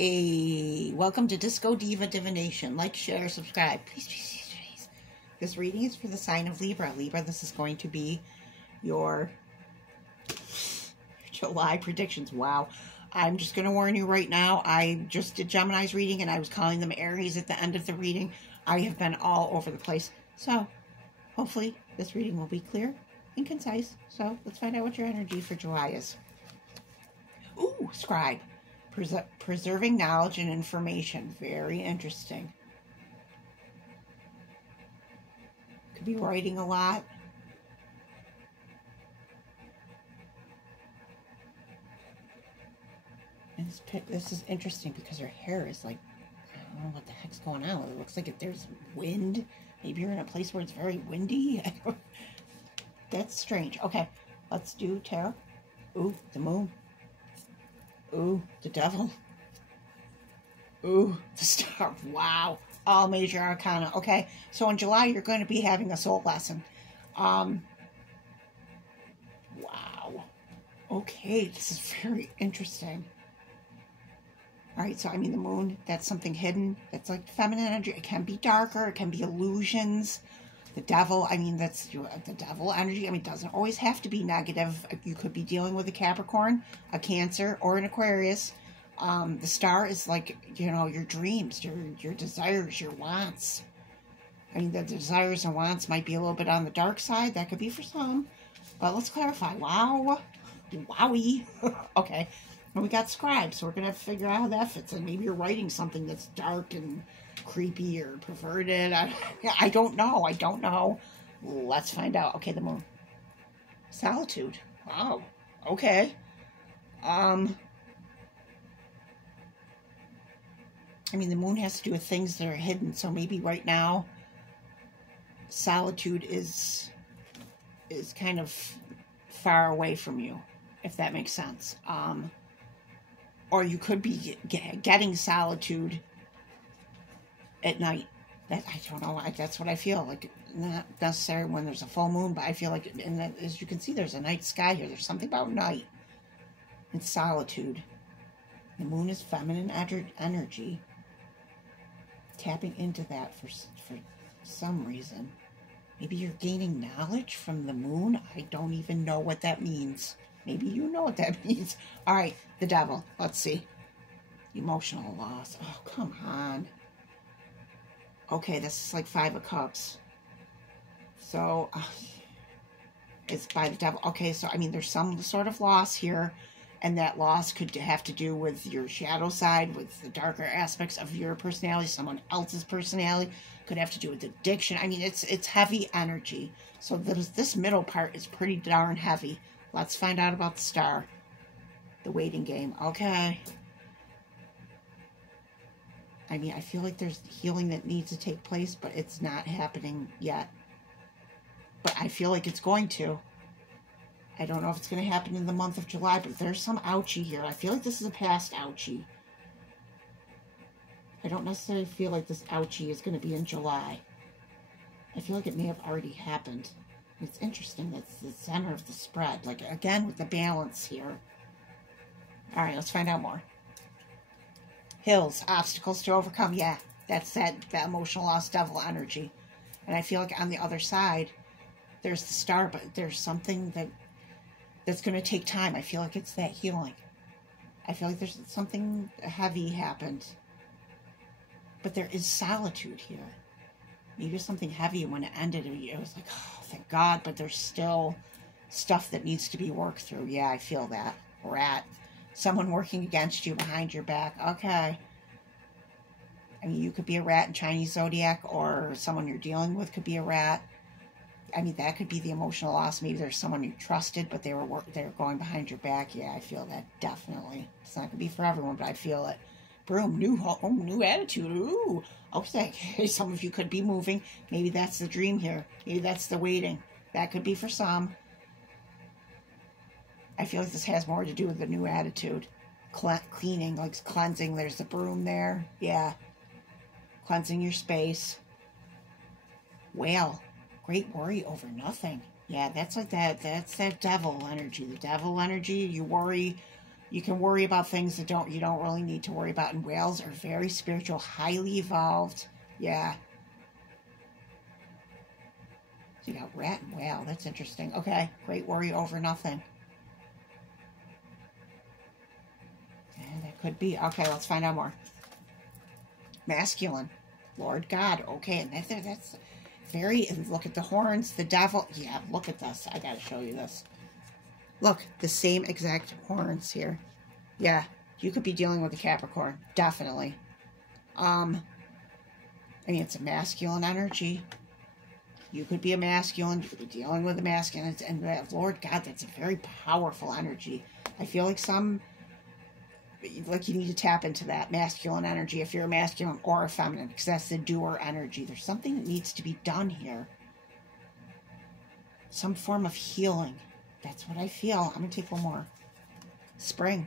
Welcome to Disco Diva Divination. Like, share, subscribe. Please, please, please, please. This reading is for the sign of Libra. Libra, this is going to be your July predictions. Wow. I'm just going to warn you right now. I just did Gemini's reading, and I was calling them Aries at the end of the reading. I have been all over the place. So, hopefully, this reading will be clear and concise. So, let's find out what your energy for July is. Ooh, scribe. Preserving knowledge and information. Very interesting. Could be writing a lot. And this is interesting because her hair is like, I don't know what the heck's going on. It looks like there's wind. Maybe you're in a place where it's very windy. That's strange. Okay, let's do tarot. Ooh, the moon. Ooh, the devil. Ooh, the star. Wow. All major arcana. Okay, so in July, you're going to be having a soul lesson. Wow. Okay, this is very interesting. All right, so I mean, the moon, that's something hidden. That's like feminine energy. It can be darker. It can be illusions. The devil, I mean, that's the devil energy. I mean, it doesn't always have to be negative. You could be dealing with a Capricorn, a Cancer, or an Aquarius. The star is like, you know, your dreams, your desires, your wants. I mean, the desires and wants might be a little bit on the dark side. That could be for some. But let's clarify. Wow. Wowie. Okay. And we got scribe, so we're going to figure out how that fits in. Maybe you're writing something that's dark and creepy or perverted. I don't know. I don't know. Let's find out. Okay, the moon. Solitude. Wow. Okay. I mean, the moon has to do with things that are hidden, so maybe right now solitude is kind of far away from you, if that makes sense. Or you could be getting solitude at night. That, I don't know, that's what I feel like. Not necessarily when there's a full moon, but I feel like, and as you can see, there's a night sky here. There's something about night and solitude. The moon is feminine energy. Tapping into that for some reason. Maybe you're gaining knowledge from the moon. I don't even know what that means. Maybe you know what that means. All right, the devil. Let's see. Emotional loss. Oh, come on. Okay, this is like 5 of Cups. So, it's by the devil. Okay, so, I mean, there's some sort of loss here. And that loss could have to do with your shadow side, with the darker aspects of your personality, someone else's personality. Could have to do with addiction. I mean, it's heavy energy. So this middle part is pretty darn heavy. Let's find out about the star. The waiting game. Okay. I mean, I feel like there's healing that needs to take place, but it's not happening yet. But I feel like it's going to. I don't know if it's going to happen in the month of July, but there's some ouchie here. I feel like this is a past ouchie. I don't necessarily feel like this ouchie is going to be in July. I feel like it may have already happened. It's interesting. That's the center of the spread. Like, again, with the balance here. All right, let's find out more. Hills, obstacles to overcome. Yeah, that's that emotional loss devil energy. And I feel like on the other side, there's the star, but there's something that's going to take time. I feel like it's that healing. I feel like there's something heavy happened. But there is solitude here. Maybe something heavy when it ended. It was like, oh, thank God. But there's still stuff that needs to be worked through. Yeah, I feel that. Rat. Someone working against you behind your back. Okay. I mean, you could be a rat in Chinese zodiac, or someone you're dealing with could be a rat. I mean, that could be the emotional loss. Maybe there's someone you trusted, but they were going behind your back. Yeah, I feel that, definitely. It's not going to be for everyone, but I feel it. Broom, new home, new attitude. Ooh, okay. Some of you could be moving. Maybe that's the dream here. Maybe that's the waiting. That could be for some. I feel like this has more to do with the new attitude. Cleaning, like cleansing. There's the broom there. Yeah. Cleansing your space. Whale. Great worry over nothing. Yeah, that's like that. That's that devil energy. The devil energy, you worry You can worry about things that you don't really need to worry about. And whales are very spiritual, highly evolved. Yeah. So you got rat and whale. That's interesting. Okay. Great worry over nothing. And that could be. Okay, let's find out more. Masculine. Lord God. Okay, and that's very, and look at the horns, the devil. Yeah, look at this. I gotta show you this. Look, the same exact horns here. Yeah, you could be dealing with a Capricorn. Definitely. I mean, it's a masculine energy. You could be a masculine. You could be dealing with a masculine. And Lord God, that's a very powerful energy. I feel like you need to tap into that masculine energy if you're a masculine or a feminine, because that's the doer energy. There's something that needs to be done here. Some form of healing. That's what I feel. I'm going to take one more. Spring.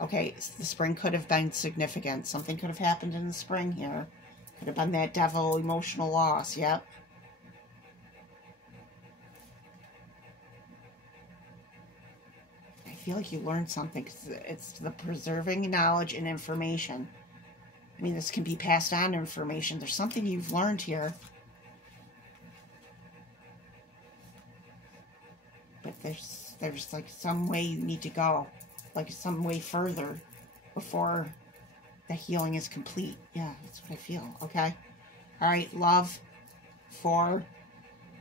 Okay, the spring could have been significant. Something could have happened in the spring here. Could have been that devil emotional loss. Yep. I feel like you learned something. It's the preserving knowledge and information. I mean, this can be passed on information. There's something you've learned here. But there's like some way you need to go. Like some way further before the healing is complete. Yeah, that's what I feel. Okay. All right. Love for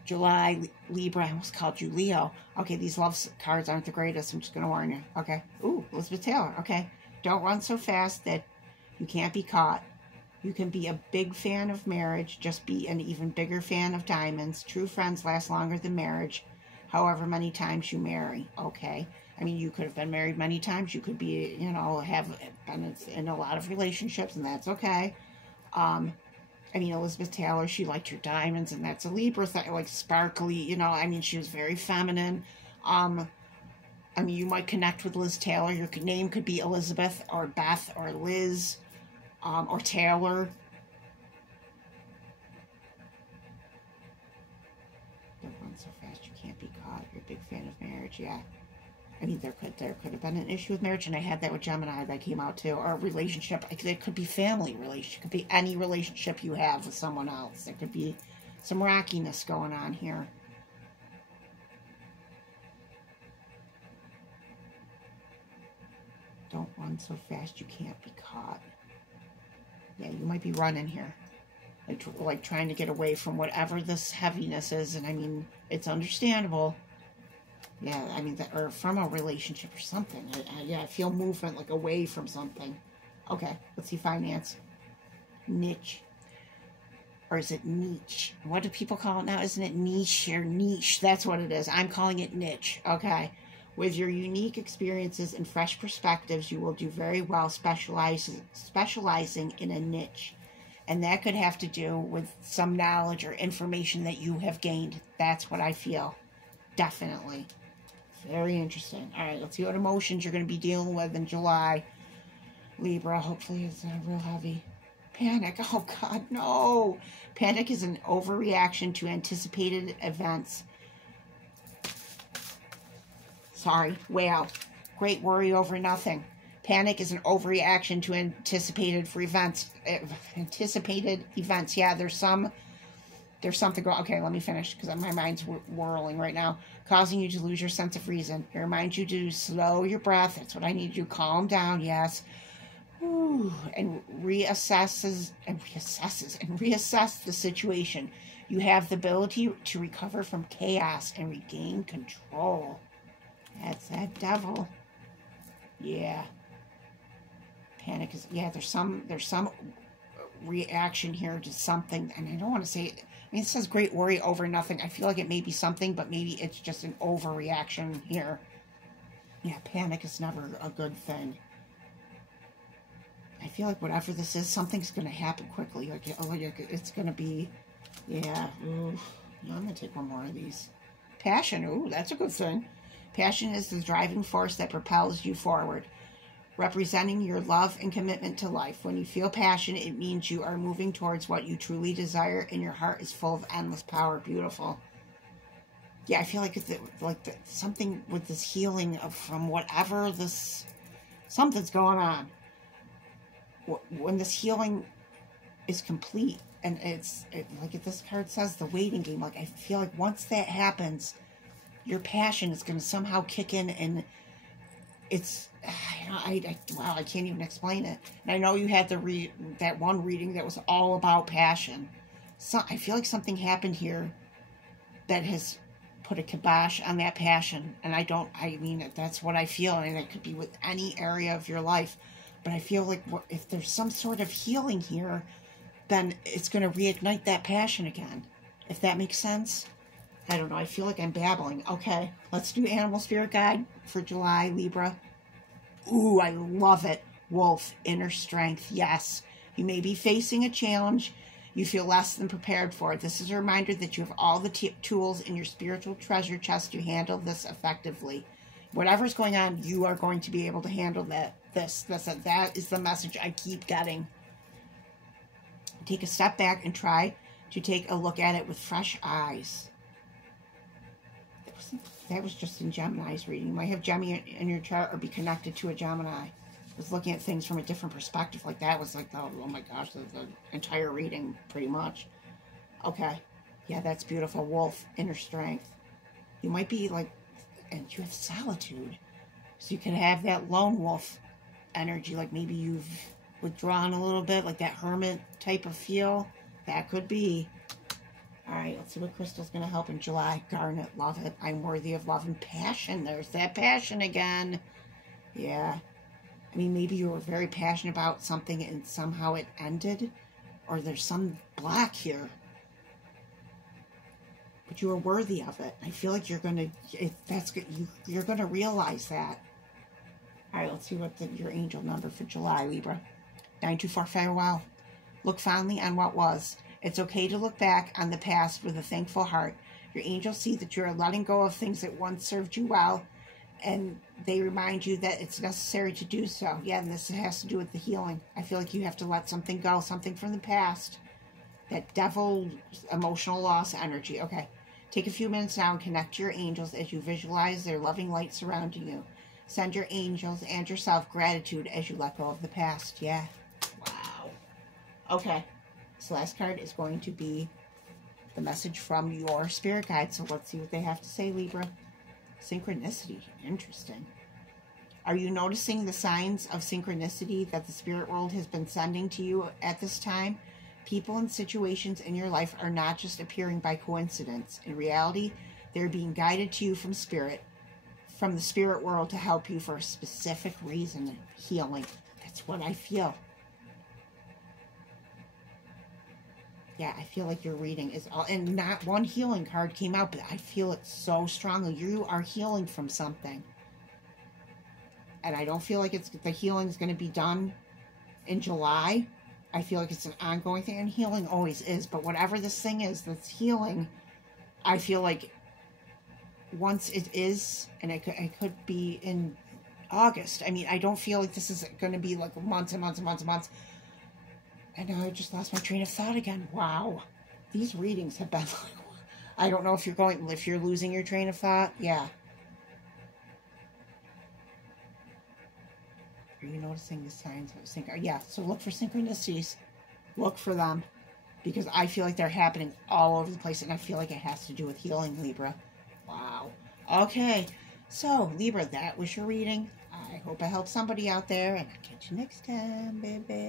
July, Libra. I almost called you Leo. Okay, these love cards aren't the greatest. I'm just going to warn you. Okay. Ooh, Elizabeth Taylor. Okay. Don't run so fast that you can't be caught. You can be a big fan of marriage. Just be an even bigger fan of diamonds. True friends last longer than marriage, however many times you marry. Okay. I mean, you could have been married many times. You could be, you know, have been in a lot of relationships, and that's okay. I mean, Elizabeth Taylor, she liked her diamonds, and that's a Libra thing, like sparkly, you know. I mean, she was very feminine. I mean, you might connect with Liz Taylor. Your name could be Elizabeth or Beth or Liz or Taylor. Don't run so fast you can't be caught. You're a big fan of marriage, yeah. I mean, there could have been an issue with marriage, and I had that with Gemini that came out too, or a relationship. It could be family relationship. It could be any relationship you have with someone else. There could be some rockiness going on here. Don't run so fast you can't be caught. Yeah, you might be running here. Like trying to get away from whatever this heaviness is, and I mean, it's understandable. Yeah, I mean, or from a relationship or something. Yeah, I feel movement, like away from something. Okay, let's see finance. Niche. Or is it niche? What do people call it now? Isn't it niche or niche? That's what it is. I'm calling it niche. Okay. With your unique experiences and fresh perspectives, you will do very well specializing in a niche. And that could have to do with some knowledge or information that you have gained. That's what I feel. Definitely. Very interesting. All right, let's see what emotions you're going to be dealing with in July. Libra, hopefully it's not real heavy. Panic. Oh, God, no. Panic is an overreaction to anticipated events. Sorry. Wow. Great worry over nothing. Panic is an overreaction to anticipated events. Yeah, there's something going. Okay, let me finish because my mind's whirling right now, causing you to lose your sense of reason. It reminds you to slow your breath. That's what I need you to calm down. Yes. Ooh, and reassess the situation. You have the ability to recover from chaos and regain control. That's that devil. Yeah. Panic is, yeah, there's some reaction here to something, and I don't want to say it. I mean, it says great worry over nothing. I feel like it may be something, but maybe it's just an overreaction here. Yeah, panic is never a good thing. I feel like whatever this is, something's going to happen quickly. Like it's going to be, yeah. Ooh, no, I'm going to take one more of these. Passion. Ooh, that's a good thing. Passion is the driving force that propels you forward, representing your love and commitment to life. When you feel passion, it means you are moving towards what you truly desire, and your heart is full of endless power. Beautiful. Yeah, I feel like something with this healing from whatever this Something's going on. When this healing is complete, and like this card says, the waiting game, like I feel like once that happens, your passion is going to somehow kick in, and it's, wow, I can't even explain it. And I know you had that one reading that was all about passion. So I feel like something happened here that has put a kibosh on that passion. And I mean, that's what I feel. And it could be with any area of your life. But I feel like if there's some sort of healing here, then it's going to reignite that passion again. If that makes sense. I don't know. I feel like I'm babbling. Okay, let's do Animal Spirit Guide for July, Libra. Ooh, I love it. Wolf, inner strength. Yes. You may be facing a challenge you feel less than prepared for. This is a reminder that you have all the tools in your spiritual treasure chest to handle this effectively. Whatever's going on, you are going to be able to handle that. That is the message I keep getting. Take a step back and try to take a look at it with fresh eyes. That was just in Gemini's reading. You might have Gemini in your chart or be connected to a Gemini. I was looking at things from a different perspective. Like that was like, oh my gosh, the entire reading pretty much. Okay. Yeah, that's beautiful. Wolf, inner strength. You might be like, and you have solitude. So you can have that lone wolf energy. Like maybe you've withdrawn a little bit, like that hermit type of feel. That could be. All right, let's see what crystal's going to help in July. Garnet, love it. I'm worthy of love and passion. There's that passion again. Yeah. I mean, maybe you were very passionate about something and somehow it ended. Or there's some block here. But you are worthy of it. I feel like you're going to, you're going to realize that. All right, let's see what your angel number for July, Libra. 924, farewell. Look fondly on what was. It's okay to look back on the past with a thankful heart. Your angels see that you are letting go of things that once served you well, and they remind you that it's necessary to do so. Yeah, and this has to do with the healing. I feel like you have to let something go, something from the past. That devil emotional loss energy. Okay, take a few minutes now and connect to your angels as you visualize their loving light surrounding you. Send your angels and yourself gratitude as you let go of the past. Yeah. Wow. Okay. This last card is going to be the message from your spirit guide. So let's see what they have to say, Libra. Synchronicity. Interesting. Are you noticing the signs of synchronicity that the spirit world has been sending to you at this time? People and situations in your life are not just appearing by coincidence. In reality, they're being guided to you from the spirit world to help you for a specific reason. Healing. That's what I feel. Yeah, I feel like your reading is all, and not one healing card came out, but I feel it so strongly. You are healing from something. And I don't feel like the healing is going to be done in July. I feel like it's an ongoing thing, and healing always is. But whatever this thing is that's healing, I feel like once it is, and it could be in August. I mean, I don't feel like this is going to be like months and months and months and months. And now I just lost my train of thought again. Wow. These readings have been like, I don't know if you're losing your train of thought. Yeah. Are you noticing the signs of synchronicity? Yeah, so look for synchronicities. Look for them. Because I feel like they're happening all over the place, and I feel like it has to do with healing, Libra. Wow. Okay. So, Libra, that was your reading. I hope I helped somebody out there, and I'll catch you next time, baby.